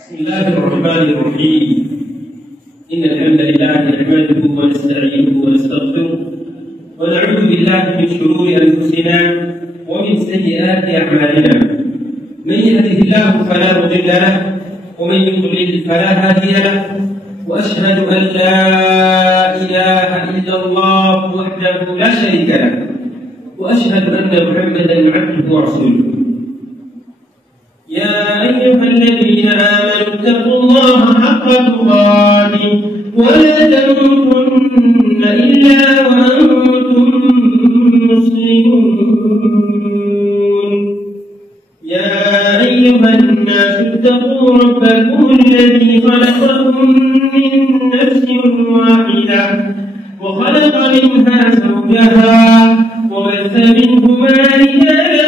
بسم الله الرحمن الرحيم. إن الحمد لله نحمده ونستعينه ونستغفره ونعوذ بالله من شرور أنفسنا ومن سيئات أعمالنا. من يهده الله فلا مضل له ومن يضلل فلا هادي له، وأشهد أن لا إله إلا الله وحده لا شريك له، وأشهد أن محمدا عبده ورسوله. يا أيها الذين آمنوا اتقوا الله حق تقاته ولا تموتن إلا وأنتم مسلمون. يا أيها الناس اتقوا ربكم الذي خلقكم من نفس واحدة وخلق منها زوجها وبث منهما رجالا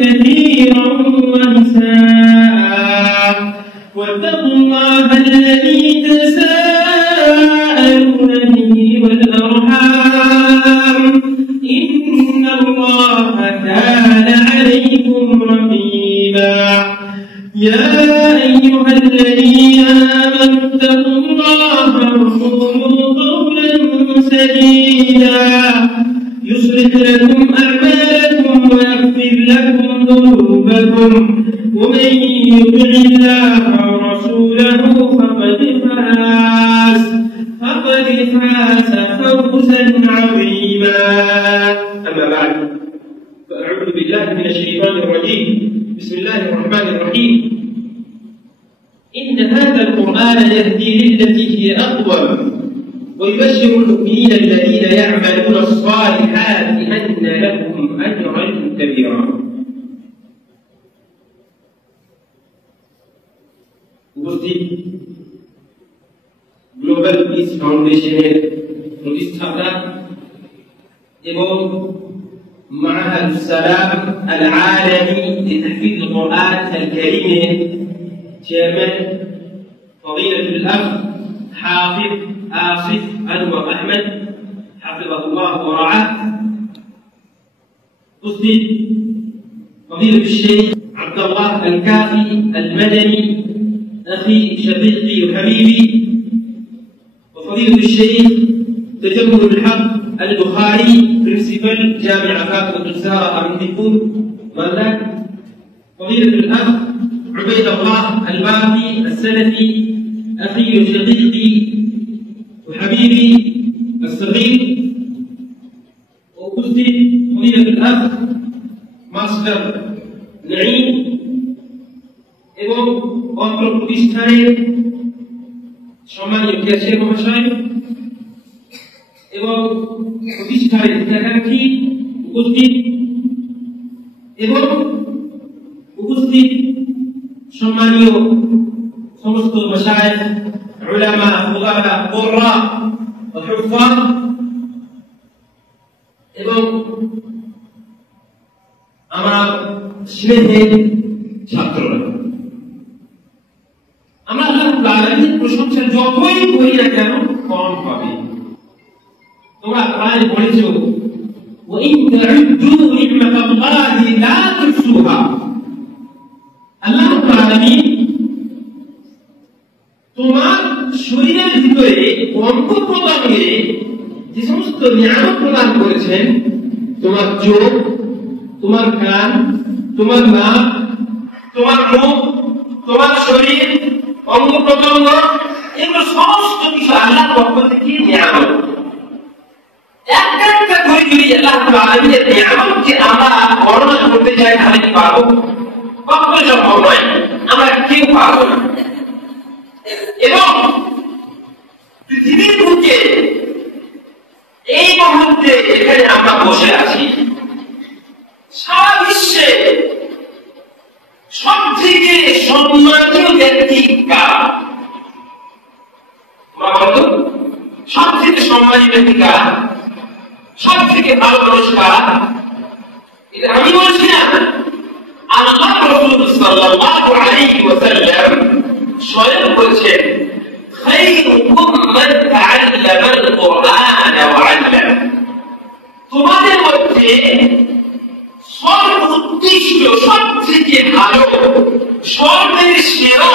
كثيرا ونساء، واتقوا الله الذي تساءلون به والأرحام إن الله كان عليكم رقيبا. يا أيها الذين آمنوا اتقوا الله وقولوا قولا سديدا يصلح لكم أعمالكم ويغفر لكم ذنوبكم، ومن يطع الله ورسوله فقد فاز فوزا عظيما. أما بعد، فأعوذ بالله من الشيطان الرجيم. بسم الله الرحمن الرحيم. إن هذا القرآن يهدي للتي هي أقوم ويبشر المؤمنين الذين يعملون الصالحات أن لهم أجرا كبيرا. উপস্থিত global piece ফাউন্ডেশনের প্রতিষ্ঠাতা এবং معهد السلام العالمي لتحفيظ القرآن الكريم chairman فضيلة الأخ حافظ آصف أنور أحمد حفظه الله ورعاه. أسند فضيلة الشيخ عبد الله الكافي المدني أخي شقيقي وحبيبي، وفضيلة الشيخ تجمل الحق البخاري برنسبل جامعة فاطمة الزهراء أمنكم مالك، فضيلة الأخ عبيد الله الباقي السلفي أخي وشقيقي وحبيبي الصغير، وأسند فضيلة الأخ ماستر نعيم এবং অত্র প্রতিষ্ঠানের সম্মানীয় ক্যাশিয়ার মহাশয় এবং প্রতিষ্ঠানের হিতাকাঙ্ক্ষী উপস্থিত এবং উপস্থিত সম্মানীয় সমস্ত মাশায়েখ উলামা ফুকাহা কুররা ও হুফাজ এবং আমার স্নেহের ছাত্ররা, আমরা আল্লাহর আলামিনের প্রশংসা যতই করি না কেন কম হবে। তোমরা কোরআনে পড়েছো ওয়াইন তা'উদ্দু নি'মাতাল্লাহি লা তুহসুহা। আল্লাহর আলামিন তোমার শরীরের ভিতরে অঙ্গ প্রত্যঙ্গে যে সমস্ত নিয়ামত প্রদান করেছেন, তোমার চোখ, তোমার কান, তোমার নাক, তোমার মুখ, তোমার শরীর, অঙ্গ প্রত্যঙ্গ, এগুলো সমস্ত কিছু আল্লাহর পক্ষ থেকে নিয়ামত। একটা একটা করে যদি আল্লাহ আলামিনের নিয়ামতকে আমরা বর্ণনা করতে চাই তাহলে কি পারবো? কখনোই সম্ভব নয়, আমরা কেউ পারবো না। এবং পৃথিবীর বুকে এই মুহূর্তে এখানে আমরা বসে আছি, সারা বিশ্বে সব থেকে সম্মানীয় ব্যক্তি কারা? সব থেকে সম্মানী ব্যক্তি কারা? সব থেকে ভালো মানুষ কারা? এটা আমি বলছি না, আল্লাহ রাসূল সাল্লাল্লাহু আলাইহি ওয়াসাল্লাম স্বয়ং বলেছেন, খায়রুকুম মান তাআল্লামাল কুরআন ওয়া 'আল্লাম। তোমাদের মধ্যে সর্বোৎকৃষ্ট, সবথেকে ভালো, সর্বের সেরা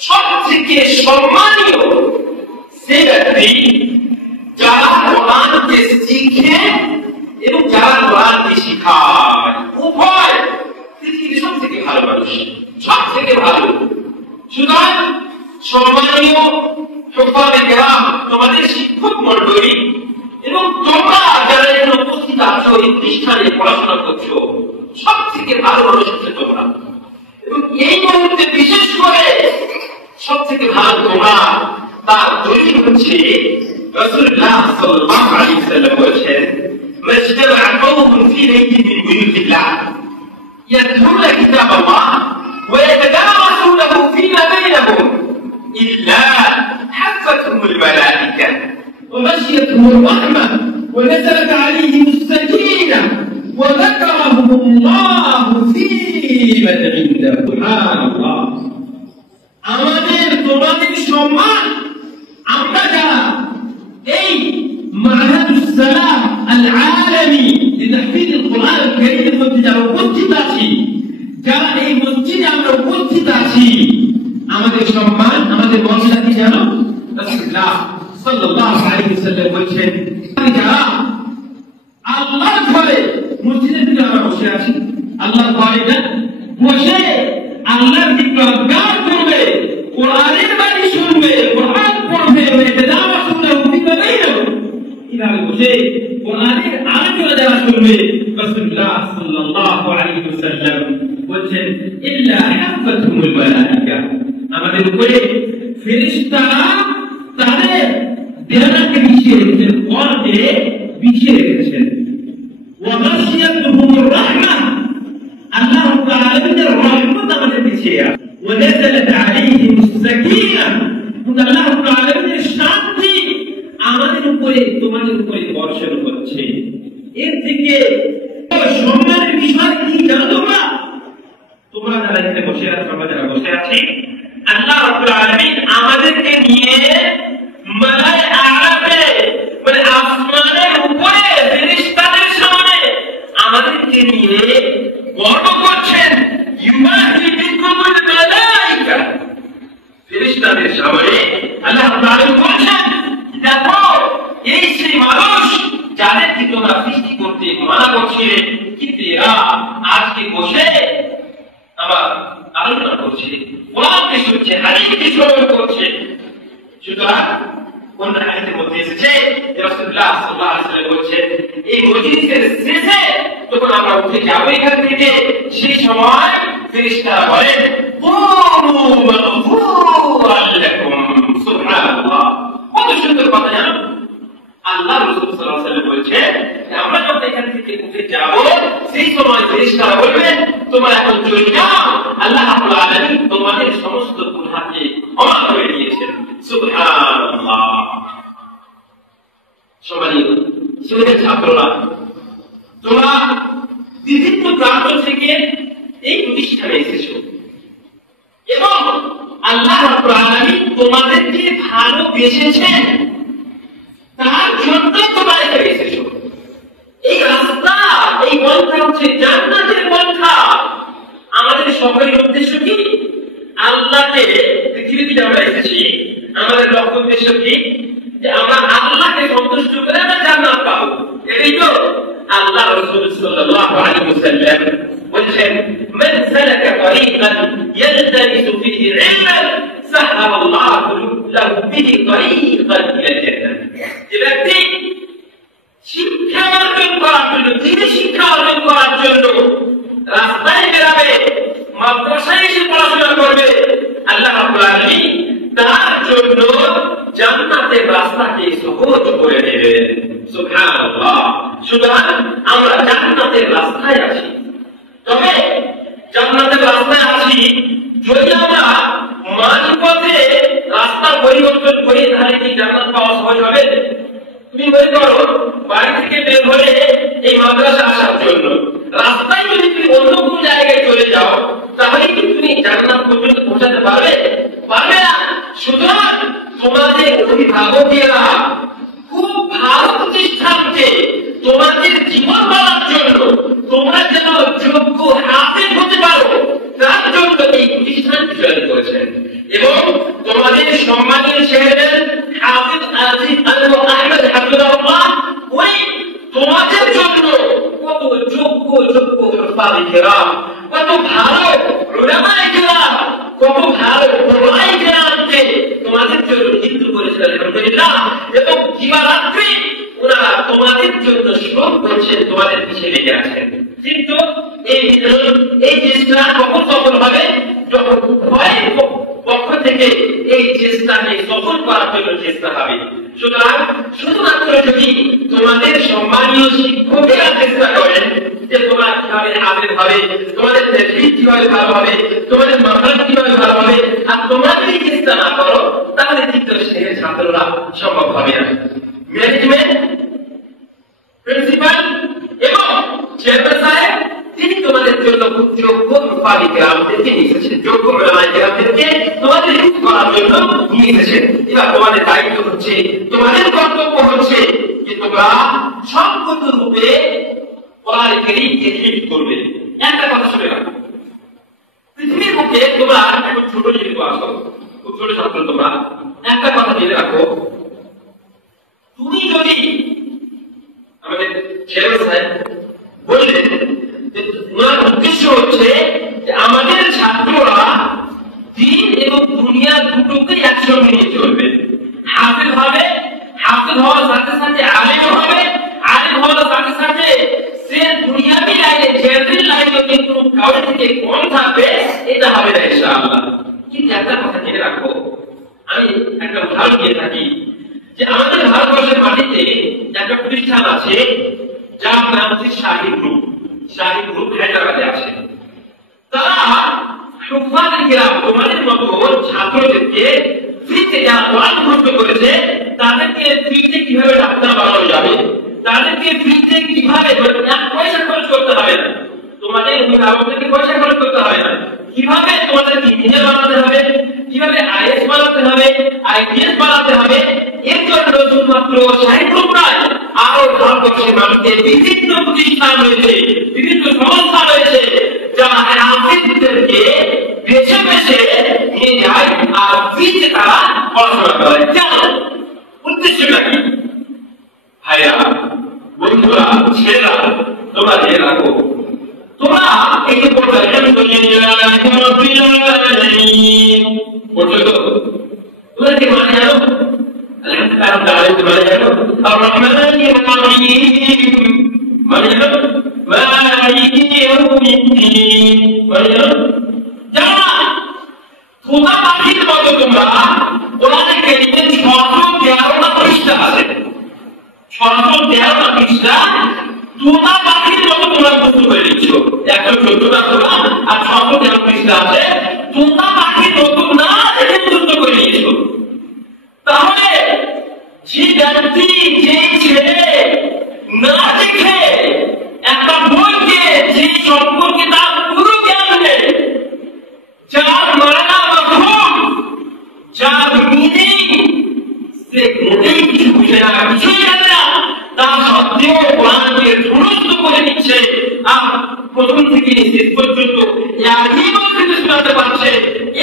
সবথেকে সম্মানীয় সে ব্যক্তি যারা কোরআনকে শিখে এবং যারা কোরআনকে শিখায়, উভয় পৃথিবীর সব থেকে ভালো মানুষ, সব থেকে ভালো। সুতরাং সম্মানীয় হুফাজে কেরাম, তোমাদের শিক্ষক মণ্ডলী এবং তোমরা যারা এখানে উপস্থিত আছো, এই প্রতিষ্ঠানে পড়াশোনা করছো, সব থেকে ভালো মানুষ হচ্ছে তোমরা। এবং এই মুহূর্তে বিশেষ করে সব থেকে ভালো তোমরা, তার দলিল হচ্ছে রাসূলুল্লাহ সাল্লাল্লাহু আলাইহি ওয়াসাল্লাম বলেছেন, মাজতামা কওমুন ফি বাইতিন মিন বুয়ুতিল্লাহ ইয়াতলুনা কিতাবাল্লাহ ওয়া ইয়াতাদারাসুনাহু ফীমা বাইনাহুম ইল্লা হাফাতহুমুল মালায়েকা ওয়া গাশিয়াতহুমুর রাহমা ওয়া নাযালাত আলাইহিmus সাকিনাহ ওয়া যাকারাহুমুল্লাহু ফী মান ইনদাহু। সুবহানাল্লাহ। আমাদের তোমাদের সম্মান, আমরা যারা এই মা'হাদুস সালাম আল আলামী লিতাহফীজ আল কুরআন আল কারীমের মধ্যে যারা উপস্থিত আছি, যারা এই মসজিদে আমরা উপস্থিত আছি, আমাদের সম্মান, আমাদের মর্যাদা কি জানো? রাসূলুল্লাহ সাল্লাল্লাহু আলাইহি ওয়াসাল্লাম বলেছেন, যারা আল্লাহর ঘরে, মসজিদে যদি আমরা বসে আছি, আল্লাহর ঘরে বসে আল্লাহর জিকির গান করবে, কোরআনের বাণী শুনবে, কোরআন পড়বে, ইয়াতাদারাসুনাহু ফীমা বাইনাহুম, এভাবে বসে কোরআনের আলোচনা যারা শুনবে, রাসূলুল্লাহ সাল্লাল্লাহু আলাইহি ওয়াসাল্লাম বলেছেন, ইল্লা হাফাতহুমুল মালায়েকা, আমাদের উপরে ফেরেশতারা তাদের দেহকে বিছিয়ে রেখেছেন, কোরআনে বিছিয়ে রেখেছেন। ওয়া গাশিয়াতহুমুর রাহমা, আল্লাহ রাব্বুল আলামিনের রহমত আমাদের পিছিয়ে আছে। ওয়া নাযালাত আলাইহিমুস সাকিনাহ, আল্লাহ রাব্বুল আলামিনের শান্তি আমাদের উপরে, তোমাদের উপরে বর্ষণ করছে। এর থেকে সম্মানের বিষয় কি জানো তোমরা? তোমরা যারা এখানে বসে আছো, আমরা যারা বসে আছি, আল্লাহ রাব্বুল আলামিন আমাদেরকে নিয়ে মালায়ে আ'লাতে, মানে আসমানের উপরে ফেরেশতাদের সামনে আমাদেরকে নিয়ে গর্ব করছেন। ইউমাহি বিকুমুল মালায়েকা, ফেরেশতাদের সামনে আল্লাহ রাব্বুল আলামিন বলছেন, দেখো এই সেই মানুষ যাদেরকে তোমরা সৃষ্টি করতে মানা করছিলে, কিন্তু এরা আজকে বসে আবার আলোচনা করছে, কোরআনকে শুনছে, হাদিসকে শ্রবণ করছে। সুতরাং কোন হাদিসের মধ্যে এসেছে, রাসূলুল্লাহ সাল্লাল্লাহু আলাইহি ওয়াসাল্লাম বলেছেন, এই মজলিসের শেষে যখন আমরা উঠে যাব এখান থেকে, সেই সময় ফেরেশতারা বলেন, কুমু মাগফুরান লাকুম। সুবহানাল্লাহ, কত সুন্দর কথা জানো। আল্লাহ রাসূল সাল্লাল্লাহু আলাইহি ওয়াসাল্লাম বলেছেন, আমরা যখন এখান থেকে উঠে যাব, সেই সময় ফেরেশতারা বলবেন, তোমরা এখন চলে যাও, আল্লাহ রাব্বুল আলামিন তোমাদের সমস্ত গুনাহকে ক্ষমা করে দিয়েছেন। সুবহানাল্লাহ। সম্মানিত ছাত্ররা, তোমরা বিভিন্ন প্রান্ত থেকে এই প্রতিষ্ঠানে এসেছো এবং আল্লাহ রাব্বুল আলামিন তোমাদেরকে ভালোবেসেছেন, তার জন্য তোমরা এখানে এসেছো। এই রাস্তা, এই পন্থা হচ্ছে জান্নাতের পন্থা। আমাদের সকলের উদ্দেশ্য কি? আল্লাহকে, পৃথিবীতে আমরা এসেছি, আমাদের লক্ষ্য উদ্দেশ্য কি? যে আমরা আল্লাহকে সন্তুষ্ট করে আমরা জান্নাত পাবো। এটাই তো আল্লাহ রাসূল সাল্লাল্লাহু আলাইহি ওয়াসাল্লাম বলেছেন, মান সালাকা তরিকান ইয়ালতামিসু ফীহি ইলমান সাহালাল্লাহু লাহু বিহি তরিকান ইলা জান্নাহ। যে ব্যক্তি শিক্ষা অর্জন করার জন্য, দ্বীনি শিক্ষা অর্জন করার জন্য রাস্তায় বেরাবে, মাদ্রাসায় এসে পড়াশোনা করবে, আল্লাহ রাব্বুল আলামিন তার জন্য জান্নাতের রাস্তাকে সহজ করে দেবেন। সুবহানাল্লাহ। সুতরাং আমরা জান্নাতের রাস্তায় আছি। তবে জান্নাতের রাস্তায় আছি, যদি আমরা মাঝপথে রাস্তা পরিবর্তন করি, তাহলে কি জান্নাত পাওয়া সহজ হবে? তুমি মনে করো, বাড়ি থেকে বের হয়ে এই মাদ্রাসা আসার জন্য রাস্তায় যদি তুমি অন্য কোন জায়গায় চলে যাও, তাহলে কি তুমি জান্নাত পর্যন্ত পৌঁছাতে পারবে? পারবে না। সুতরাং তোমাদের অভিভাবকেরা খুব ভালো প্রতিষ্ঠানকে তোমাদের জীবন গড়ার জন্য, তোমরা যেন যোগ্য হাফেজ হতে পারো, তার জন্য এই প্রতিষ্ঠান তৈরি করেছেন। এবং শেখেন হাফিজ আজিজ আহমেদ হাফিজাহুল্লাহ ওই তোমাদের জন্য কত যোগ্য উলামায়ে কেরাম, কত ভালো উলামায়ে কেরাম, কত ভালো উলামায়ে কেরামকে তোমাদের জন্য নিযুক্ত করেছিলেন আলহামদুলিল্লাহ। এবং দিবারাত্রি ওনারা তোমাদের জন্য শ্রম করছেন, তোমাদের পিছিয়ে লেগে আছেন। কিন্তু এই চেষ্টা কখন সফল হবে? যখন উভয়ের পক্ষ থেকে এই চেষ্টাকে সফল করার জন্য চেষ্টা হবে। সুতরাং শুধুমাত্র যদি তোমাদের সম্মানীয় শিক্ষকেরা চেষ্টা করেন যে তোমরা কিভাবে হাফেজ হবে, তোমাদের তাফসীর কিভাবে ভালো হবে, তোমাদের মাদ্রাসা কিভাবে ভালো হবে, আর তোমরা যদি চেষ্টা না করো তাহলে কিন্তু সেই ছাত্ররা সম্ভব হবে না। ম্যানেজমেন্ট প্রিন্সিপাল এবং চেয়ারম্যান সাহেব তিনি তোমাদের জন্য খুব যোগ্য উলামায়ে কেরামদেরকে নিয়ে এসেছেন, যোগ্য উলামায়ে কেরামদেরকে তোমাদের হিফজ করার জন্য নিয়ে এসেছেন। এবার তোমাদের দায়িত্ব হচ্ছে, তোমাদের কর্তব্য হচ্ছে যে তোমরা সম্পূর্ণ রূপে কোরআন কারীমকে হিফজ করবে। একটা কথা শুনে রাখো, পৃথিবীর বুকে তোমরা এখন ছোট যেহেতু আছো, খুব ছোট ছাত্র, তোমরা একটা কথা জেনে রাখো, তুমি যদি আমাদের চেয়ারম্যান সাহেব বললেন যে ওনার উদ্দেশ্য হচ্ছে যে আমাদের ছাত্ররা দ্বীন এবং দুনিয়া দুটোকে একসঙ্গে নিয়ে চলবে, হাফেজ হবে, হাফেজ হওয়ার সাথে সাথে আলেম হবে, আলেম হওয়ার সাথে সাথে সে দুনিয়াবি লাইনে জেনারেল লাইনে কিন্তু কাউর থেকে কম থাকবে, এটা হবে না ইনশাআল্লাহ। কিন্তু একটা কথা জেনে রাখো, আমি একটা উদাহরণ দিয়ে থাকি যে আমাদের ভারতবর্ষের মাটিতে একটা প্রতিষ্ঠান আছে যার নাম হচ্ছে শাহী গ্রুপ। শাহী গ্রুপ হায়দ্রাবাদে আছে। তারা হুফাজে কেরাম তোমাদের মতো ছাত্রদেরকে ফ্রিতে কোরআন মুখস্থ করেছে, তাদেরকে ফ্রিতে কিভাবে ডাক্তার বানানো যাবে, তাদেরকে ফ্রিতে কিভাবে পয়সা খরচ করতে হবে না, তোমাদের অভিভাবকদেরকে পয়সা খরচ করতে হবে না, কিভাবে তোমাদেরকে ইঞ্জিনিয়ার বানাতে হবে, কিভাবে আইএস বানাতে হবে, আইপিএস বানাতে হবে, এর জন্য শুধুমাত্র শাহী গ্রুপ নয়, আরো ভারতবর্ষের মানুষের বিভিন্ন প্রতিষ্ঠান রয়েছে, বিভিন্ন সংস্থা রয়েছে যারা হাফেজদেরকে বেছে বেছে নিয়ে যায় আর ফ্রিতে তারা পড়াশোনা করে। কেন? উদ্দেশ্যটা কি? ভাইরা, বন্ধুরা, ছেলেরা, তোমরা জেনে রাখো, তোমরা একে বলতে বলছো তো, তোমরা কি মানে জানো? পাখির মতো তোমরা কোরআনের কারীমে 613টা পৃষ্ঠা আছে, 613টা পৃষ্ঠা তোমরা পাখির মতো তোমরা মুখস্থ করে নিচ্ছ। 114টা তোমরা আর 613 পৃষ্ঠা আছে, তোমরা পাখির মতো না মুখস্থ করে নিয়েছ। তাহলে যে ব্যক্তি, যে ছেলে না দেখে একটা বইকে যে সম্পর্কে তার পুরো জ্ঞান নেই, যার মানা মাফহুম, যার মিনিং সে মোটেই কিছু বুঝে না, কিছুই জানে না, তা সত্ত্বেও কোরআনকে মুখস্থ করে নিচ্ছে আর প্রথম থেকে শেষ পর্যন্ত শোনাতে পারছে,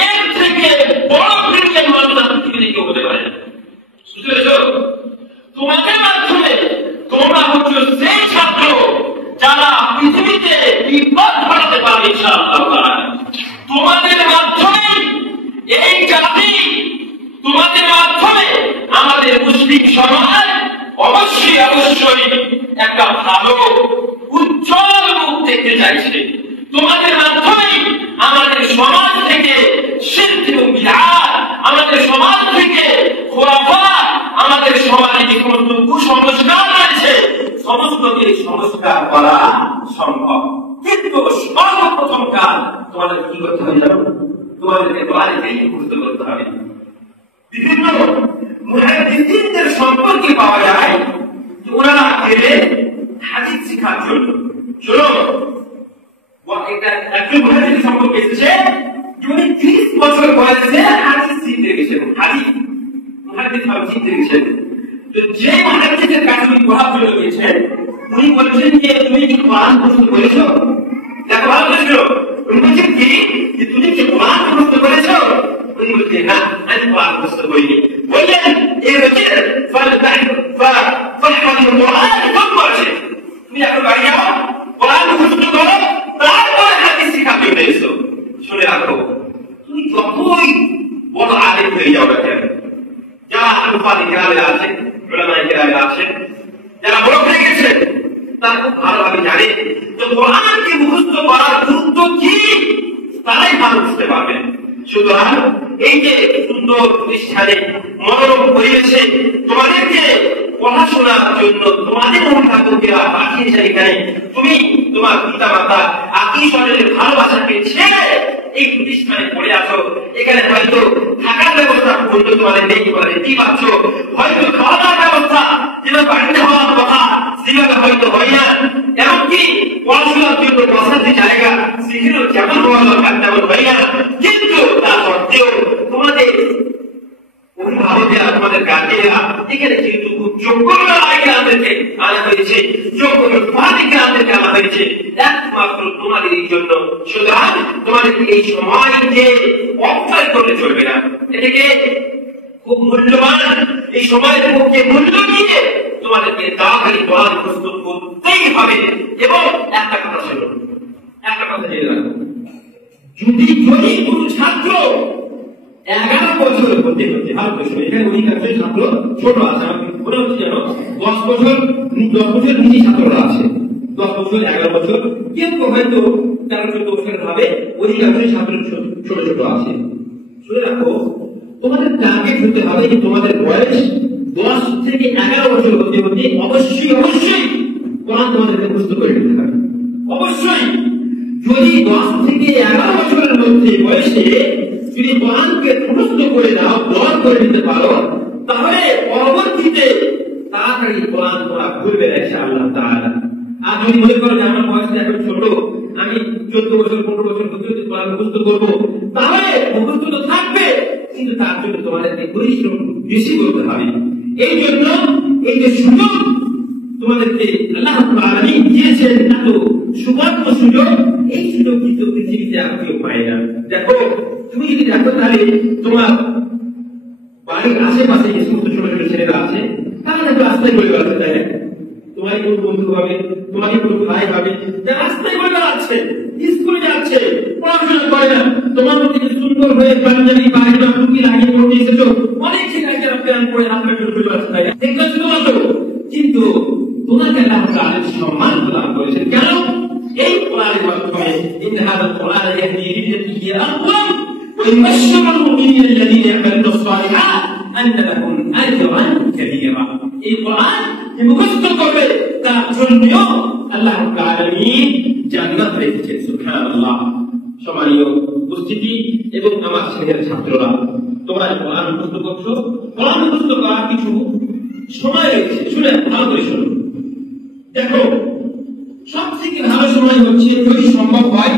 এর থেকে বড় ব্রিলিয়ান্ট মানুষ পৃথিবীতে কেউ হতে পারে না। বুঝতে পেরেছ? তোমাদের মাধ্যমে তোমরা হচ্ছে সেই ছাত্র যারা পৃথিবীতে বিপদ ঘটাতে পারবে ইনশাআল্লাহ। তোমাদের মাধ্যমে এই জাতি, তোমাদের মাধ্যমে আমাদের মুসলিম সমাজ অবশ্যই একটা ভালো উজ্জ্বল মুখ দেখতে চাইছে। তোমাদের মাধ্যমে আমাদের সমাজ থেকে শিরক এবং বিদআত, আমাদের সমাজ থেকে খুরাফাত, আমাদের সমাজে যে সমস্ত কুসংস্কার রয়েছে সমস্তকে সংস্কার করা সম্ভব। কিন্তু সর্বপ্রথম কাজ তোমাদের কি করতে হবে জানো? তোমাদেরকে কোরআনের কারীম মুখস্থ করতে হবে। বিভিন্ন মুহাদ্দিসিনদের সম্পর্কে পাওয়া যায় যে ওনারা গেলে হাদিস শেখার জন্য। শোনো, একজন মুহাদ্দিস সম্পর্কে এসেছে যে উনি 30 বছর বয়সে হাদিস শিখতে গেছেন। হাদিস মুহাদ্দিস শিখতে গেছেন। তো যে মুহাদ্দিসের কাছে উনি পড়ার জন্য গেছেন, উনি বলছেন যে তুমি কি কোরআন মুখস্থ করেছো? দেখো ভালো প্রশ্ন। উনি বলছেন কি যে তুমি কি কোরআন মুখস্থ করেছো? উনি বলছেন না, আমি কোরআন মুখস্থ করিনি। কোরআনকে মুখস্থ করার গুরুত্ব কি তারাই ভালো বুঝতে পারবেন। সুতরাং এই যে সুন্দর প্রতিষ্ঠানে মনোরম পরিবেশে তোমাদেরকে পড়াশোনার জন্য তোমাদের অভিভাবকেরা পাঠিয়েছে, এখানে তুমি তোমার পিতা মাতা আত্মীয় স্বজনের ভালোবাসাকে ছেড়ে এই প্রতিষ্ঠানে পড়ে আছো। এখানে হয়তো থাকার ব্যবস্থা পর্যন্ত তোমাদের নেই, তোমরা দেখতেই পাচ্ছ। হয়তো খাওয়া দাওয়ার ব্যবস্থা যেভাবে বাড়িতে হওয়ার কথা সেভাবে হয়তো হয় না। এমনকি পড়াশোনার জন্য বসার যে জায়গা সেখানেও যেমন হওয়া দরকার তেমন হয় না। কিন্তু তা সত্ত্বেও তোমাদের অভিভাবকেরা, তোমাদের গার্জেনেরা এখানে কিন্তু খুব যোগ্য আমাদেরকে আনা হয়েছে, যোগ্য আমাদেরকে আনা হয়েছে একমাত্র তোমাদের এই জন্য। সুতরাং তোমাদেরকে এই সময়কে অক্ষয় করলে চলবে না, এটাকে খুব মূল্যবান এই সময়ের পক্ষে মূল্য দিয়ে তোমাদেরকে তাড়াতাড়ি পড়ার প্রস্তুত করতেই হবে। এবং একটা কথা শুনুন, একটা কথা জেনে রাখো, যদি কোন ছাত্র 11 বছর হতে হতে এখানে অধিকাংশ ছাত্র ছোট আছে, আমাকে মনে হচ্ছে যেন 10 বছর নিচে ছাত্ররা আছে, 10 বছর 11 বছর, কিন্তু হয়তো 13-14 বছরের ভাবে অধিকাংশ ছাত্র ছোট ছোট আছে। শুনে রাখো, তোমাদের টার্গেট হতে হবে যে তোমাদের বয়স 10 থেকে 11 বছর হতে হতে অবশ্যই কোরআন তোমাদেরকে মুখস্থ করে নিতে হবে। অবশ্যই যদি 10 থেকে 11 বছরের মধ্যে বয়সে যদি কোরআনকে মুখস্থ করে দাও, দোয়া করে নিতে পারো, তাহলে পরবর্তীতে তাড়াতাড়ি কোরআন তোমরা ভুলবে না ইনশাআল্লাহ তাআলা। আর যদি মনে করো যে আমার বয়স এখন ছোট, আমি 14 বছর 15 বছর হতে কোরআন মুখস্থ করবো, তাহলে মুখস্থ তো থাকবে, কিন্তু তার জন্য তোমাদেরকে পরিশ্রম বেশি করতে হবে। এই জন্য এই যে সুযোগ তোমাদেরকে আল্লাহ রাব্বুল আলামিন দিয়েছেন, এত সুবর্ণ সুযোগ, এই সুযোগ কিন্তু পৃথিবীতে আর কেউ পায় না। দেখো, তুমি যদি দেখো তাহলে তোমার বাড়ির আশেপাশে যে সমস্ত ছোট ছোট ছেলেরা আছে, তারা দেখো রাস্তায় ঘুরে বেড়াচ্ছে, তাই না? তোমার কোন বন্ধু হবে, তোমাকে কোন ভাই হবে, যারা রাস্তায় ঘুরে বেড়াচ্ছে, স্কুলে যাচ্ছে, পড়াশোনা করে না, তোমার মধ্যে সুন্দর হয়ে পাঞ্জাবি পায়জামা টুপি লাগিয়ে পড়তে এসেছো, অনেক ছেলেরা প্যান পরে রাস্তায় ঘুরে বেড়াচ্ছে, তাই না? দেখছো তোমরা তো, কিন্তু তোমাকে আল্লাহ তাআলা সম্মান প্রদান করেছেন। কেন? এই কোরআনের মাধ্যমে ইন হাযা কোরআন ইয়াহদি লিল্লাতী হিয়া আকওয়াম ওয়া ইউবাশশিরুল মুমিনিনা আল্লাযীনা ইয়া'মালুনা আস-সালিহাত আন্না লাহুম আজরান কাবীরা। এই কোরআন মুখস্থ করবে তার জন্য আল্লাহ রাব্বুল আলামিন জান্নাত রেখেছেন। সুবহানাল্লাহ। সম্মানীয় উপস্থিতি এবং আমার স্নেহের ছাত্ররা, তোমরা কোরআন মুখস্থ করছো, কোরআন মুখস্থ করার কিছু সময় রয়েছে, শুনে ভালো করে শুনো। দেখো, সব থেকে ভালো সময় হচ্ছে যদি সম্ভব হয়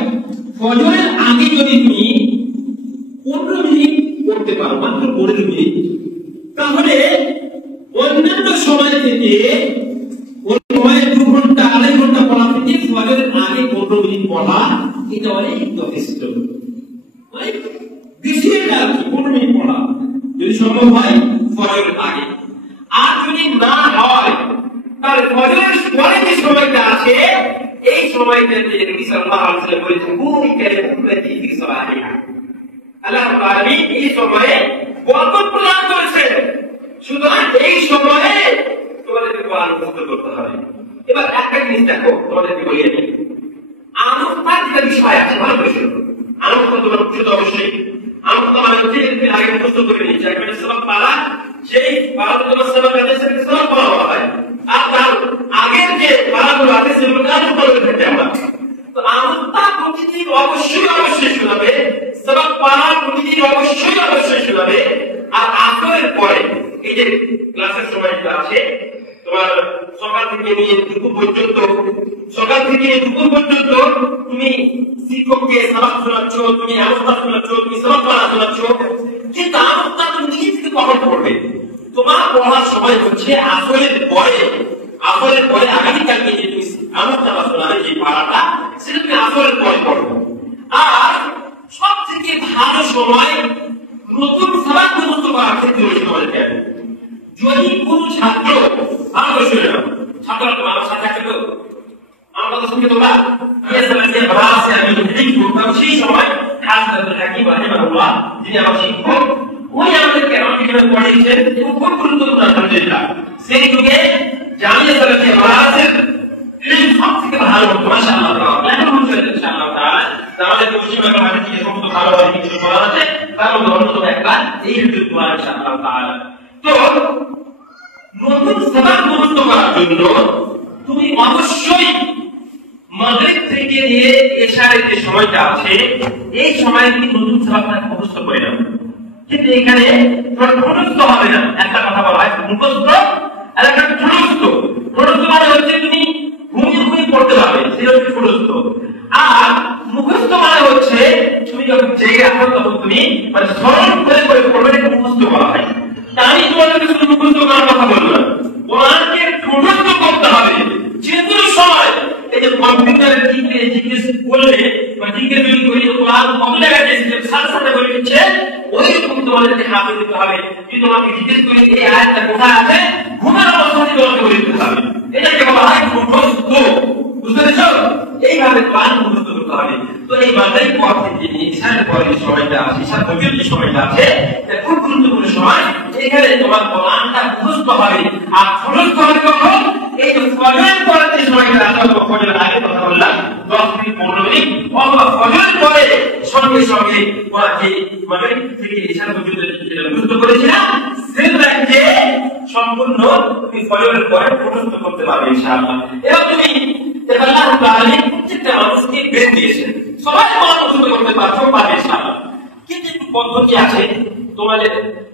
ফজরের আগে যদি তুমি 15 মিনিট পড়তে পারো, মাত্র 15 মিনিট, তাহলে অন্যান্য সময় থেকে ওই সময় 2 ঘন্টা 2.5 ঘন্টা পড়া থেকে ফজরের আগে 15 মিনিট পড়া, এটা অনেক যথেষ্ট। অনেক বেশি এটা 15 মিনিট পড়া যদি সম্ভব হয় ফজরের আগে। আর যদি না হয় তাহলে ফজরের পরে যে সময়টা আছে, এই সময়টাতে নবী সাল্লাল্লাহু আলাইহি ওয়াসাল্লাম বলেছেন বুরিকা উম্মতি ফি সালাতিহা, আল্লাহ রাব্বুল আলামিন এই সময়ে বরকত প্রদান করেছেন। সুতরাং এই সময়ে তোমাদেরকে কোরআন মুখস্থ করতে হবে। এবার একটা জিনিস দেখো, তোমাদেরকে বলিয়ে দিই, আনুষ্ঠানিক যে বিষয় আছে ভালো করে শুনো। আনুষ্ঠানিক তোমার বুঝতে অবশ্যই, আনুষ্ঠানিক মানে হচ্ছে এর আগে মুখস্থ করে নিয়েছে, একটা সবাব পারা, সেই পারাতে তোমার সবাব আছে, সেটাকে সবাব পড়া হয়। আর তার আগের যে পারাগুলো আছে সেগুলোকে আরো ভালো করে থাকতে আমরা তো আনুষ্ঠানিক প্রতিদিন অবশ্যই শোনাবে, সবাব পারা প্রতিদিন অবশ্যই শোনাবে। আর আসরের পরে এই যে ক্লাসের সময়টা আছে তোমার সকাল থেকে নিয়ে দুপুর পর্যন্ত, তুমি শিক্ষককে সবাব শোনাচ্ছ, তুমি আনুষ্ঠানিক শোনাচ্ছ, তুমি সবাব পারা শোনাচ্ছ, কিন্তু আনুষ্ঠানিক তুমি নিজে থেকে কখন পড়বে? তোমার পড়ার সময় হচ্ছে আসরের পরে আগামীকালকে যে তুমি আনুষ্ঠানিক শোনাবে যে পারাটা, সেটা তুমি আসরের পরে পড়বে। আর সব থেকে ভালো সময় নতুন সবাব মুখস্থ করার ক্ষেত্রে ওই সময়টা। যদি কোন ছাত্র ভালো শুনে না, ছাত্ররা তো আমার সাথে আছে, তো আমার কথা শুনতে তোমরা সেই সময় যিনি আমার শিক্ষক, উনি আমাদেরকে পড়িয়েছেন এবং খুব গুরুত্বপূর্ণ আলহামদুলিল্লাহ। সেই যুগে জামিয়া সালাফিয়া মাদ্রাসার এটা সব থেকে ভালো হতো মাশাআল্লাহ তাআলা। এখন হচ্ছে ইনশাআল্লাহ তাআলা আমাদের মুসলিমদের হাতে থেকে সমস্ত ভালো ভালো কিছু কোরআন আছে, তার মধ্যে অন্যতম একটা এই হিফজুল কোরআন ইনশাআল্লাহ তাআলা। তো নতুন সালাত মুখস্থ করার জন্য তুমি অবশ্যই মাগরিব থেকে নিয়ে এশারের যে সময়টা আছে এই সময়ে তুমি নতুন সালাত মুখস্থ করে নাও। কিন্তু এখানে মুখস্থ হবে না, একটা কথা বলা হয় মুখস্থ আর একটা মুখস্থ। মুখস্থ মানে হচ্ছে তুমি ঘুমিয়ে ঘুমিয়ে পড়তে পারবে, সেটা হচ্ছে মুখস্থ। আর মুখস্থ মানে হচ্ছে তুমি যখন জেগে আসো তখন তুমি মানে স্মরণ করে করে পড়বে, এটা মুখস্থ বলা হয়। আমি তোমাদেরকে শুধু মুখস্থ করার কথা বললাম, কোরআনকে মুখস্থ করতে হবে। যে কোনো সময় এই যে কম্পিউটারে জিজ্ঞেস করলে বা জিজ্ঞেস করি কোরআন কত জায়গায় এসেছে সাথে সাথে বলে দিচ্ছে, ওই রকম তোমাদেরকে হাফেজ দিতে হবে। যদি তোমাকে জিজ্ঞেস করি এই আয়াতটা কোথায় আছে, ঘুমের অবস্থায় তোমাকে বলে দিতে হবে। এটাকে বলা হয় মুখস্থ। বুঝতে পেরেছ? এইভাবে কোরআন মুখস্থ করতে হবে। তো এই মাঝারি পর থেকে ইশারের পরের সময়টা আছে, ইশার পর্যন্ত যে সময়টা আছে খুব গুরুত্বপূর্ণ সময়। এখানে তোমার কোরআনটা মুখস্থ হবে। আর মুখস্থ হবে কখন? এই যে ফজরের পরের যে সময়টা আছে, ফজরের আগে কথা বললাম 10 মিনিট 15 মিনিট, অথবা ফজরের পরে সঙ্গে সঙ্গে কোরআনকে মাগরিব থেকে ইশার পর্যন্ত যেটা মুখস্থ করেছিলাম সেটাকে সম্পূর্ণ তুমি ফজরের পরে মুখস্থ করতে পারবে ইনশাআল্লাহ। এবার তুমি আল্লাহ তাআলা প্রত্যেকটা মানুষকে বের দিয়েছেন, সবাই কোরআন মুখস্থ করতে পারবে ইনশাআল্লাহ। কিন্তু একটু পদ্ধতি আছে। তোমাদের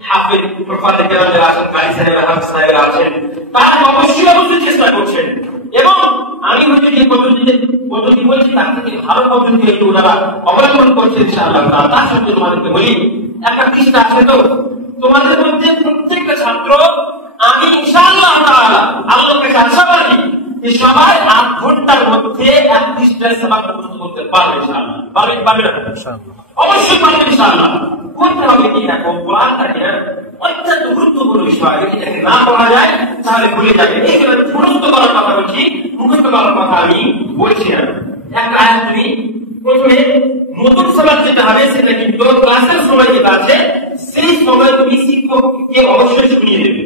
হাফেজ প্রফাতে কেরাম যারা আছেন, কারি সাহেব হাফেজ সাহেব আছেন, তারা অবশ্যই চেষ্টা করছেন। এবং আমি হচ্ছে যে পদ্ধতি বলছি তার থেকে ভালো পদ্ধতি একটু ওনারা অবলম্বন করছেন ইনশাআল্লাহ। তার সঙ্গে তোমাদেরকে বলি, একটা পৃষ্ঠা আছে তো তোমাদের মধ্যে প্রত্যেকটা ছাত্র, আমি ইনশাআল্লাহ তাআলা আল্লাহর কাছে আশাবাদী যে সবাই 8 ঘন্টার মধ্যে এক পৃষ্ঠায় সাবাক মুখস্থ করতে পারবে ইনশাআল্লাহ। পারবে না? অবশ্যই পারবে ইনশাআল্লাহ। করতে হবে কি দেখো, কোরআনটাকে অত্যন্ত গুরুত্বপূর্ণ বিষয়। এটাকে না করা যায় তাহলে ভুলে যাবে। এই জন্য মুখস্থ করার কথা বলছি, মুখস্থ করার কথা আমি বলছি না। একটা আয়াত তুমি প্রথমে নতুন সালাত যেটা হবে সেটা কিন্তু ক্লাসের সময় যেটা আছে সেই সময় তুমি শিক্ষককে অবশ্যই শুনিয়ে দেবে।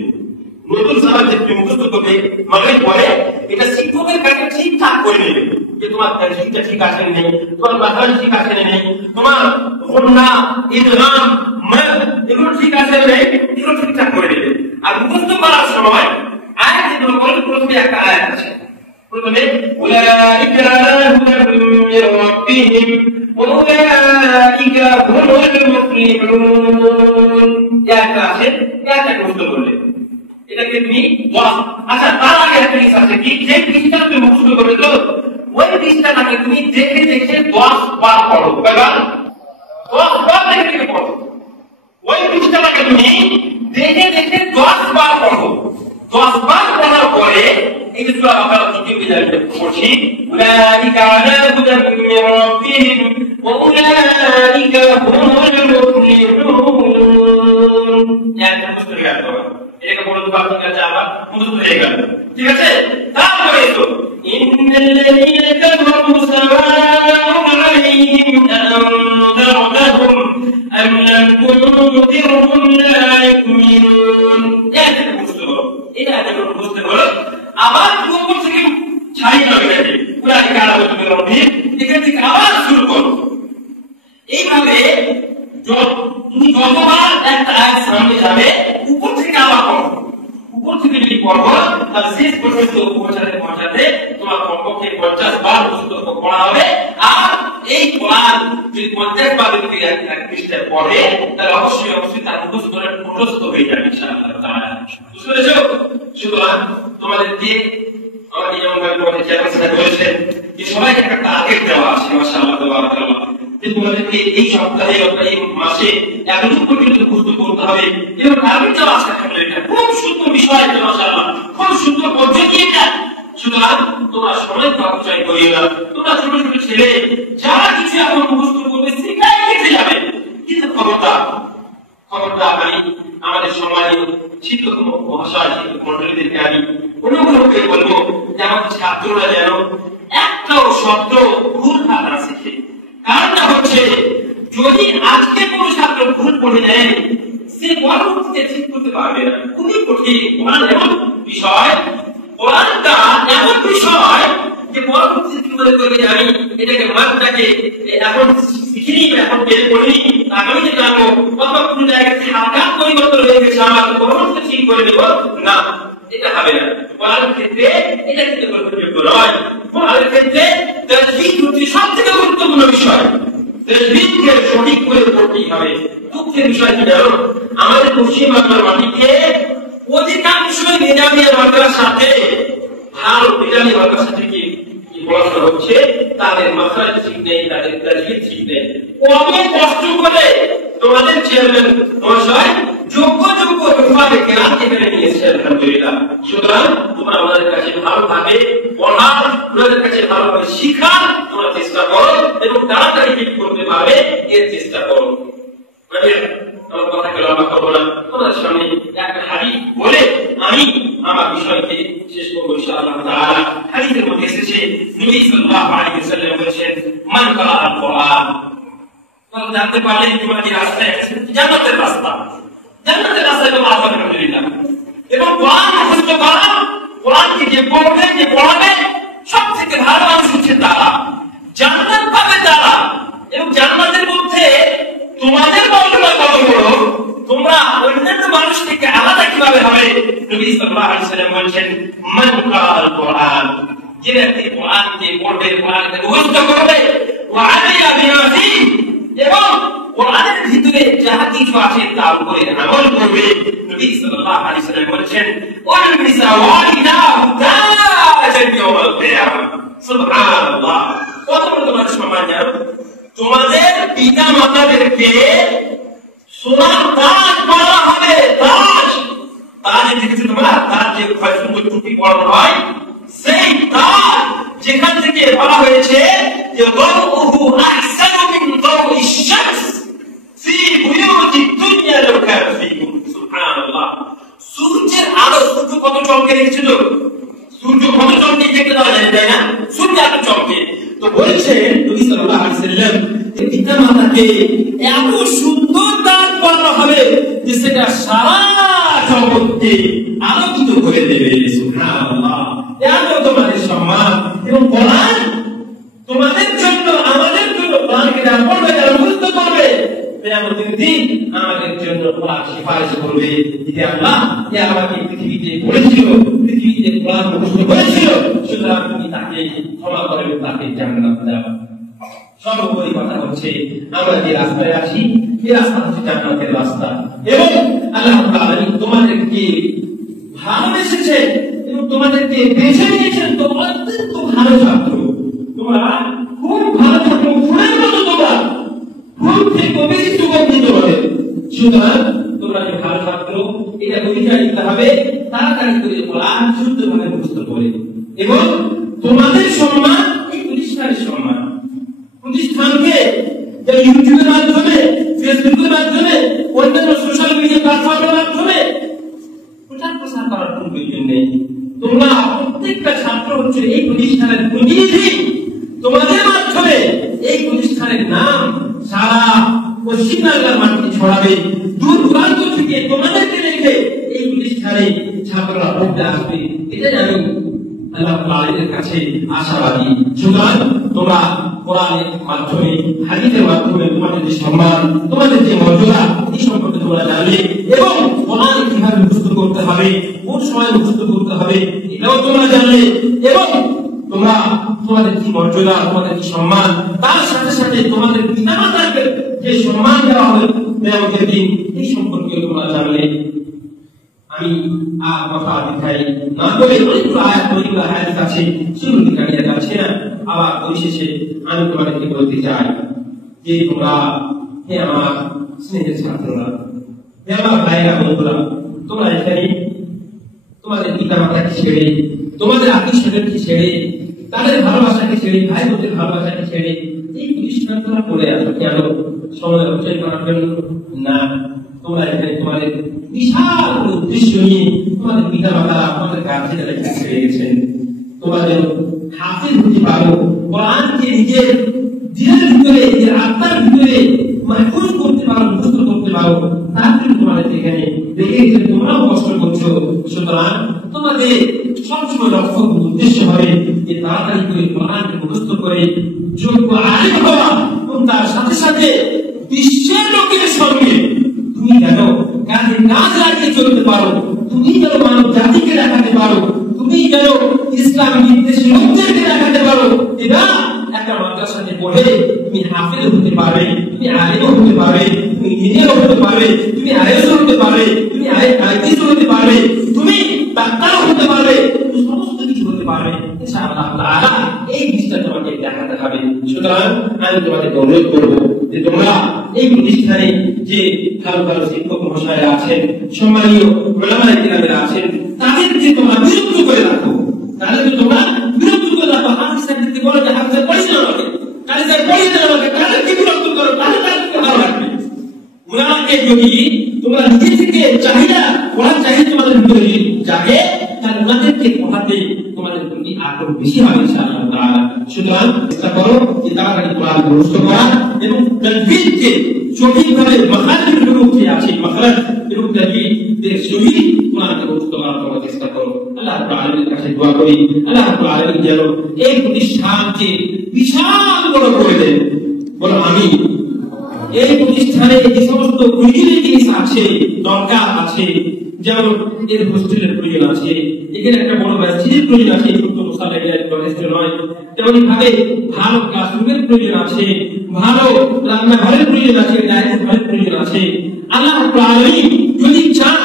নতুন সালাত যে তুমি মুখস্থ করবে মাগরিব পরে, এটা শিক্ষকের কাছে ঠিকঠাক করে নেবে যে তোমার তাজবিদটা ঠিক আছে না নেই, তোমার মাখরাজ ঠিক আছে না নেই, তোমার গুন্না ইদগাম মাদ এগুলো ঠিক আছে না নেই, এগুলো ঠিকঠাক করে নেবে। আর মুখস্থ করার সময় আয়াত যেগুলো বলে প্রথমে একটা আয়াত আছে, প্রথমে উলাইকা আলা হুদাম মির রাব্বিহিম ওয়া উলাইকা হুমুল মুফলিহুন। একটা আছে, একটা মুখস্থ করলে এটাকে তুমি আচ্ছা তার আগে একটা জিনিস আছে কি, যে পৃষ্ঠা তুমি মুখস্থ করবে তো ওই পৃষ্ঠাটাকে তুমি দেখে দেখে 10 বার পড়ো। কয়বার? 10 বার দেখে দেখে পড়ো। ওই পৃষ্ঠাটাকে তুমি দেখে দেখে 10 বার পড়ো। 10 বার পড়ার পরে এই যে সূরা বাকারা দ্বিতীয় বিধানটা পড়ছি, উলাইকা আলা হুদাম মির রাব্বিহিম ওয়া উলাইকা হুমুল মুফলিহুন। এটা মুখস্থ হয়ে গেল। এটাকে বলতে পারবো না যে আবার মুখস্থ হয়ে গেল। ঠিক আছে? তারপরে তো ইন্নাল্লাযীনা কাফারু সাওয়াউন আলাইহিম আনযারতাহুম আম লাম তুনযিরহুম লা ইউমিনুন। এটা মুখস্থ করো। এটা মুখস্থ করো। আবার উপর থেকে ছাড়িয়ে নাও এটাকে। উলাইকা আলা হুদাম মির রাব্বিহিম, এখান থেকে আবার শুরু করো। এইভাবে তুমি যতবার একটা আয়াত সামনে যাবে উপর থেকে আবার পড়ো। উপর থেকে যদি পড়ো তাহলে শেষ পর্যন্ত পৌঁছাতে তোমার কমপক্ষে 50 বার মুখস্থ পড়া হবে। আর এই কোরআন যদি 50 বার যদি এক পৃষ্ঠায় পড়ে তাহলে অবশ্যই তার মুখস্থ হয়ে যাবে ইনশাআল্লাহ তাআলা। বুঝতে পেরেছো? সুতরাং তোমাদেরকে আমাকে যেমন তোমাদের চেয়ারম্যান সাহেব বলেছেন যে সবাইকে একটা টার্গেট দেওয়া আছে মাশাআল্লাহ তাবারাকাল্লাহ, যে তোমাদেরকে এই সপ্তাহে অথবা এই মাসে এতটুকু পর্যন্ত মুখস্থ করতে হবে। এবং টার্গেট দেওয়া আছে, এটা খুব সুন্দর বিষয় মাশাআল্লাহ, খুব সুন্দর পদ্ধতি এটা। সুতরাং তোমরা সময় অপচয় করিও না। তোমরা ছোট ছোট ছেলে যারা কিছু এখন মুখস্থ করবে শিখাই কেটে যাবে। কিন্তু খবরদার আমি আমাদের সম্মানীয় শিক্ষক মহাশয় শিক্ষক মন্ডলীদেরকে আমি অনুগ্রহ করে বলবো যে আমাদের ছাত্ররা যেন একটাও শব্দ ভুল না শিখে। কারণটা হচ্ছে যদি আজকে কোন ছাত্র ভুল পড়ে নেয় সে পরবর্তীতে ঠিক করতে পারবে না। খুবই কঠিন। কোরআন এমন বিষয় কোরআনটা এমন বিষয় যে পরবর্তীতে কি মনে করবে আমি এটাকে মানটাকে এখন শিখিনি, এখন বের করিনি, আগামীতে জানবো, অথবা কোনো জায়গায় হালকা পরিবর্তন হয়ে গেছে, আমার পরবর্তীতে ঠিক করে দেবো, না, এটা হবে না। কোরআনের ক্ষেত্রে এটা কিন্তু গ্রহণযোগ্য নয়। কোরআনের ক্ষেত্রে তাজবীদ হচ্ছে সবথেকে গুরুত্বপূর্ণ বিষয়। তাজবীদকে সঠিক করে পড়তেই হবে। দুঃখের বিষয় কি জানো, আমাদের পশ্চিম বাংলার মাটিতে অধিকাংশই নিজামিয়া মাদ্রাসার সাথে ভালো নিজামিয়া মাদ্রাসা থেকে পড়াশোনা হচ্ছে, তাদের মাখরাজ ঠিক নেই, তাদের তাজবীদ ঠিক নেই। কত কষ্ট করে তোমাদের চেয়ারম্যান মহাশয় যোগ্য যোগ্য রূপারে কেরাম এখানে নিয়েছে, আলহামদুলিল্লাহ। সুতরাং তোমরা আমাদের কাছে ভালোভাবে পড়া, আমাদের কাছে ভালোভাবে শিখা তোমরা চেষ্টা করো এবং তাড়াতাড়ি ঠিক করতে পারবে এর চেষ্টা করো। আমার কথাকে লম্বা করবো না, তোমাদের সামনে একটা হাদিস বলে আমি আমার বিষয়কে শেষ করবো ইনশাআল্লাহ তাআলা। হাদিসের মধ্যে এসেছে নবী সাল্লাল্লাহু আলাইহি ওয়াসাল্লাম বলেছেন, মান ক্বারাআল কোরআন, তোমরা জানতে পারলে তোমরা যে রাস্তায় জান্নাতের রাস্তা, জান্নাতের রাস্তায় তোমরা আসবে আলহামদুলিল্লাহ। এবং কোরআন মুখস্থ করা, কোরআনকে যে পড়বে, যে পড়াবে, সবথেকে ভালো মানুষ হচ্ছে তারা, জান্নাত পাবে তারা। এবং জান্নাতের মধ্যে তোমাদের মর্যাদা কত বড়, তোমরা অন্যান্য মানুষ থেকে আলাদা কিভাবে হবে, নবী সাল্লাল্লাহু আলাইহি ওয়াসাল্লাম বলেছেন, মান ক্বারাআল কোরআন, যে ব্যক্তি কোরআনকে পড়বে, কোরআনকে মুখস্থ করবে, ওয়া আলিয়া বিমা ফীহি, এবং কোরআনের ভিতরে যাহা কিছু আছে তার উপরে আমল করবে, নবী সাল্লাল্লাহু আলাইহি ওয়াসাল্লাম বলেছেন, ওয়াল মিসাওয়ালিদাহু তাজান ইয়াউমাল কিয়ামা। সুবহানাল্লাহ, কত বড় তোমার সম্মান জানো। তোমাদের পিতা মাতাদেরকে সোনার তাজ পরা হবে, তাজ, তাজ দেখেছো তোমরা, তাজ যে সুন্দর টুপি পরানো হয়, সেই তাজ যেখান থেকে বলা হয়েছে যে দাউহু আহসানু মিন দাউইশ শামস ফি বুয়ুতিদ দুনিয়া লাউ কানা ফীকুম। সুবহানাল্লাহ, সূর্যের আলো, সূর্য কত চমকে রেখেছিল, সূর্য কত চমকে দেখতে পাওয়া যায়, তাই না? সূর্য এত চমকে। তো বলছেন নবী সাল্লাল্লাহু আলাইহি ওয়াসাল্লাম, পিতা মাতাকে এত সুন্দর তাজ পরানো হবে যে সেটা সারা জগৎকে আলোকিত করে দেবে। সুবহানাল্লাহ, এত তোমাদের সম্মান। এবং কোরআন তোমাদের জন্য, আমাদের জন্য কোরআনকে যারা পড়বে, যারা মুখস্থ করবে, কিয়ামতের দিন আমাদের জন্য কোরআন সিফারিশ করবে যে আল্লাহ, যে আমাকে পৃথিবীতে পড়েছিল, পৃথিবীতে কোরআন মুখস্থ করেছিল, সুতরাং তুমি তাকে ক্ষমা করে তাকে জান্নাত দাও। সর্বোপরি কথা হচ্ছে, আমরা যে রাস্তায় আছি, এই রাস্তা হচ্ছে জান্নাতের রাস্তা। এবং আল্লাহ তাআলা তোমাদেরকে ভালোবেসেছে এবং তোমাদেরকে বেছে নিয়েছেন, তো অত্যন্ত ভালো ছাত্র, তোমরা খুব ভালো ছাত্র, ফুলের মতো, তোমরা ফুল থেকে বেশি সুগন্ধিত হবে। সুতরাং তোমরা যে ভালো ছাত্র, এটা অধিকার নিতে হবে, তাড়াতাড়ি করে কোরআন শুদ্ধভাবে মুখস্থ করে। এবং তোমাদের সম্মান এই প্রতিষ্ঠানের সম্মান, প্রতিষ্ঠানকে ইউটিউবের মাধ্যমে, ফেসবুকের মাধ্যমে, অন্যান্য সোশ্যাল মিডিয়া প্ল্যাটফর্মের মাধ্যমে প্রচার প্রসার করার কোনো প্রয়োজন নেই। তোমরা প্রত্যেকটা ছাত্র হচ্ছে এই প্রতিষ্ঠানের প্রতিনিধি, তোমাদের মাধ্যমে এই প্রতিষ্ঠানের নাম সারা পশ্চিম বাংলার মাটিতে ছড়াবে। দূর দূরান্ত থেকে তোমাদেরকে দেখে এই প্রতিষ্ঠানে ছাত্ররা পড়তে আসবে, এটা জানি আল্লাহ তাআলার কাছে আশাবাদী। সুতরাং তোমরা কোরআনের মাধ্যমে, হাদিসের মাধ্যমে তোমাদের যে সম্মান, তোমাদের যে মর্যাদা, এই সম্পর্কে তোমরা জানলে, এবং কোরআন কিভাবে মুখস্থ করতে হবে, কোন সময় মুখস্থ করতে হবে, এটাও তোমরা জানলে, এবং তোমরা তোমাদের কি মর্যাদা, তোমাদের কি সম্মান, তার সাথে সাথে তোমাদের পিতামাতাকে যে সম্মান দেওয়া হবে কিয়ামতের দিন, এই সম্পর্কে তোমরা জানলে। আমি আর কথা দেখাই না করে অনেকগুলো আয়াত, অনেকগুলো হাদিস আছে, সেগুলো দেখাইয়া যাচ্ছে না। আবার পরিশেষে আমি তোমাদেরকে বলতে চাই যে তোমরা, হে আমার স্নেহের ছাত্ররা, হে আমার ভাইরা বন্ধুরা, তোমরা এখানে তোমাদের পিতা মাতাকে ছেড়ে, তোমাদের আত্মীয় স্বজনকে ছেড়ে, তাদের ভালোবাসাকে ছেড়ে, ভাই বোনদের ভালোবাসাকে ছেড়ে এই প্রতিষ্ঠান তোমরা পড়ে আসো কেন? সময় অপচয় করার জন্য না। তোমরা এখানে তোমাদের বিশাল উদ্দেশ্য নিয়ে, তোমাদের পিতা মাতা, তোমাদের গার্জিয়ানরা এখানে ছেড়ে গেছেন, তোমরা যেন হাফেজ হতে পারো, কোরআনকে নিজের দিলের ভিতরে, নিজের আত্মার ভিতরে মাহফুজ করতে পারো, মুখস্থ করতে পারো, তার জন্য তোমাদের এখানে রেখে গেছেন, তোমরাও কষ্ট করছো। সুতরাং তোমাদের সবসময় লক্ষ্য উদ্দেশ্য হবে যে তাড়াতাড়ি করে কোরআনকে মুখস্থ করে যোগ্য আলিম হওয়া এবং তার সাথে সাথে বিশ্বের লোকের সঙ্গে তুমি যেন কাজে কাজ লাগিয়ে চলতে পারো, তুমি যেন মানব জাতিকে দেখাতে পারো, তুমি যেন ইসলাম বিদ্বেষী লোকদেরকে দেখাতে পারো এটা একটা মাদ্রাসাতে পড়ে তুমি হাফেজ হতে পারবে, তুমি আলিম হতে পারবে, তুমি ইঞ্জিনিয়ার হতে পারবে, তুমি আইএস হতে পারবে, তুমি আইটিএস হতে পারবে, তুমি ডাক্তার হতে পারবে, তুমি সমস্ত কিছু হতে পারবে ইনশাআল্লাহ তাআলা। এই জিনিসটা তোমাকে দেখাতে হবে। সুতরাং আমি তোমাদের অনুরোধ করব যে তোমরা এই প্রতিষ্ঠানে যে ভালো ভালো শিক্ষক মহাশয়রা আছেন, সম্মানীয় উলামায়ে কিরামেরা আছেন, তাদেরকে তোমরা বিরক্ত করে রাখো, তাদেরকে তোমরা বিরক্ত করে রাখো। হাফেজ সাহেবকে বলো যে হাফেজ পড়িয়ে দাও আমাকে, কাজী সাহেব পড়িয়ে দাও আমাকে, তাদেরকে বিরক্ত করো, তাদেরকে ভালো লাগবে। উলামাকে যদি তোমরা নিজে থেকে চাহিদা পড়ার চাহিদা তোমাদের ভিতরে জাগে, তাহলে উনাদেরকে পড়াতে তোমাদের প্রতি আগ্রহ বেশি হবে ইনশাআল্লাহ তাআলা। সুতরাং চেষ্টা করো যে তাড়াতাড়ি কোরআন মুখস্থ করা এবং তাজবীদকে সঠিকভাবে মাখরাজের বিরুদ্ধে আছে, মাখরাজ বিরুদ্ধে সঠিক কোরআনকে মুখস্থ করার তোমরা চেষ্টা করো। আল্লাহ রাব্বুল আলামিনের কাছে দোয়া করি আল্লাহ রাব্বুল আলামিন যেন এই প্রতিষ্ঠানকে বিশাল বড় করে দেন। বলো আমিন। এই প্রতিষ্ঠানে যে সমস্ত প্রয়োজনীয় জিনিস আছে, দরকার আছে, যেমন এর হোস্টেলের প্রয়োজন আছে, এখানে একটা বড় মসজিদের প্রয়োজন আছে, ছোট্ট মুসাল্লাহের যথেষ্ট নয়, তেমনি ভাবে ভালো ক্লাসরুমের প্রয়োজন আছে, ভালো রান্নাঘরের প্রয়োজন আছে, ডাইনিং ঘরের প্রয়োজন আছে। আল্লাহ রাব্বুল আলামিন যদি চান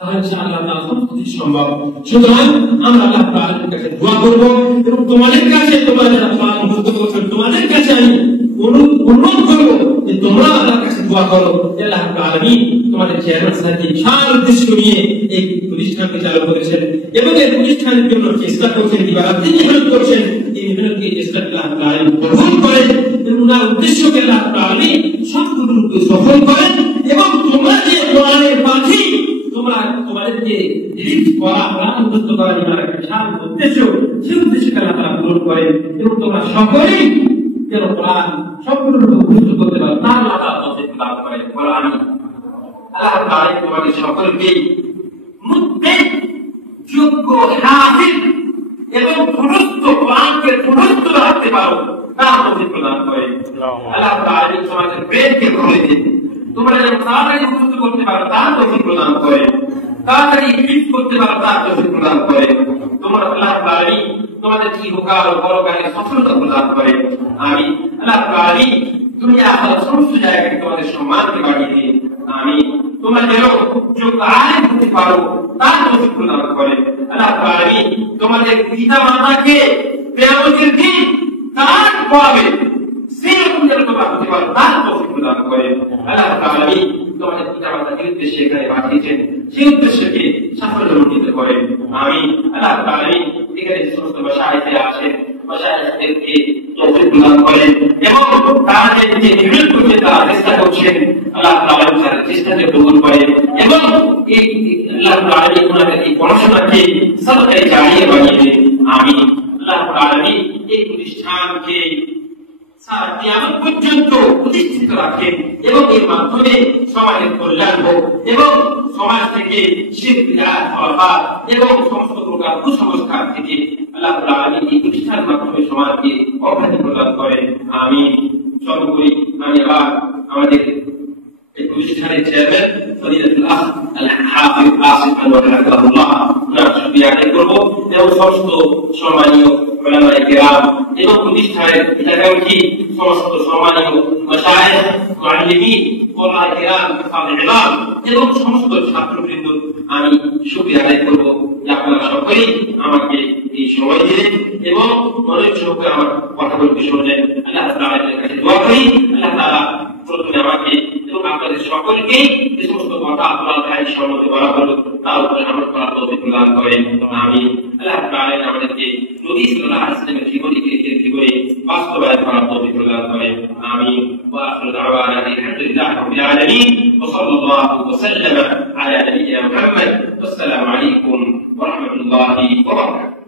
তাহলে ইনশাআল্লাহ তাআলা সব কিছু সম্ভব। সুতরাং আমরা আল্লাহ রাব্বুল আলামিনের কাছে দোয়া করব এবং তোমাদের কাছে, তোমরা যারা কোরআন মুখস্থ করছো, তোমাদের কাছে আমি অনুরোধ করবো যে তোমরা আল্লাহর কাছে দোয়া করো যে আল্লাহ রাব্বুল আলামিন তোমাদের চেয়ারম্যান সাহেবকে বিশাল উদ্দেশ্য নিয়ে এই প্রতিষ্ঠানকে চালু করেছেন এবং এই প্রতিষ্ঠানের জন্য চেষ্টা করছেন, দিবারাত্রি মেহনত করছেন। এই মেহনতকে চেষ্টাকে আল্লাহ রাব্বুল আলামিন কবুল করেন এবং ওনার উদ্দেশ্যকে আল্লাহ রাব্বুল আলামিন সম্পূর্ণরূপে সফল করেন এবং তোমরা যে কোরআনের পাখি, তোমরা তোমাদেরকে হিফজ করা, কোরআন মুখস্থ করা যে একটা বিশাল উদ্দেশ্য, সেই উদ্দেশ্যকে আল্লাহ তাআলা পূরণ করেন এবং তোমরা সকলেই যেন কোরআন সম্পূর্ণরূপে মুখস্থ করতে পারো, তার আল্লাহ তাআলা তৌফিক দান করেন। বলো আমিন। আল্লাহ তাআলা তোমাদের সকলকে মুত্তাকি, যোগ্য, হাফিজ এবং মুখস্থ কোরআনকে মুখস্থ রাখতে পারো, তার তৌফিক প্রদান করেন। আল্লাহ তাআলা তোমাদের ব্রেনকে খুলে দিন, তোমরা যেন তাড়াতাড়ি মুখস্থ করতে পারো, তার তৌফিক প্রদান করেন, তাড়াতাড়ি হিফজ করতে পারো, তার তৌফিক প্রদান করেন। তোমরা আল্লাহ তাআলা তোমাদের কি হোকার ও পরকালে সফলতা প্রদান করেন। আমি আল্লাহ তাআলা দুনিয়া আখিরাত সমস্ত জায়গায় তোমাদের সম্মানকে বাড়িয়ে দিন। আমি তোমরা যেন যোগ্য আলেম হতে পারো, তার তৌফিক প্রদান করেন। আল্লাহ তাআলা তোমাদের পিতা মাতাকে কিয়ামতের দিন তার পড়াবে, সেরকম যেন তোমরা হতে পারো, তার তৌফিক প্রদান করেন। আল্লাহ তাআলা তোমাদের পিতা মাতা যে উদ্দেশ্যে এখানে পাঠিয়েছেন, সেই উদ্দেশ্যকে সাফল্যমণ্ডিত করেন। আমি আল্লাহ তাআলা এখানে যে সমস্ত মাশায়েখরা আছেন, মাশায়েখদেরকে তৌফিক প্রদান করেন এবং তারা যে মেহনত করছে, তারা চেষ্টা করছেন, আল্লাহ তাআলা তাদের চেষ্টাকে কবুল করেন এবং এই আল্লাহ তাআলা ওনাদের এই পড়াশোনাকে সাদকায়ে জারিয়া বানিয়ে দেন। আমি আল্লাহ তাআলা এই প্রতিষ্ঠানকে সারা কিয়ামত পর্যন্ত প্রতিষ্ঠিত রাখেন এবং এর মাধ্যমে সমাজের কল্যাণ হোক এবং সমাজ থেকে শিরক বিদআত খোরাফাত এবং সমস্ত প্রকার কুসংস্কার থেকে আল্লাহ তাআলা এই প্রতিষ্ঠানের মাধ্যমে সমাজকে অব্যাহতি প্রদান করেন। আমি সর্বোপরি আমি আবার আমাদের এই প্রতিষ্ঠানের চেয়ারম্যান ফজিলাতুল আখ আল-হাফিজ আসিফ আনওয়ার হাফিজাহুল্লাহ ওনার শুকরিয়া আদায় করব এবং সমস্ত সম্মানীয় উলামায়ে কিরাম এবং প্রতিষ্ঠানের এলাকাবাসী, সমস্ত সম্মানীয় মাশায়েখ, মুআল্লিমিন, উলামায়ে কিরাম, ফাযিলাত এবং সমস্ত ছাত্রবৃন্দ আমি শুকরিয়া আদায় করব যে আপনারা সকলেই আমাকে এই সময় দিলেন এবং মনোযোগ সহকারে আমার কথা বলতে শুনলেন। আল্লাহ তাআলার কাছে দোয়া করি আল্লাহ তাআলা প্রথমে আমাকে এবং আপনাদের সকলকে যে সমস্ত কথা আপনার ভাই সম্মতি করা হলো তার উপরে আমল করার তৌফিক প্রদান করেন। আমি আল্লাহ তাআলা আমাদেরকে নবী সাল্লাল্লাহু আলাইহি ওয়াসাল্লামের জীবনে বাস্তবায়ন করার তৌফিক প্রদান করেন। আমি ওয়া আখিরু দাওয়ানা আলহামদুলিল্লাহি রাব্বিল আলামিন ওয়া সাল্লাল্লাহু ওয়া সাল্লামা আলা নাবিয়িনা মুহাম্মদ। আসসালামু আলাইকুম ওয়া রাহমাতুল্লাহি ওয়া বারাকাতুহু।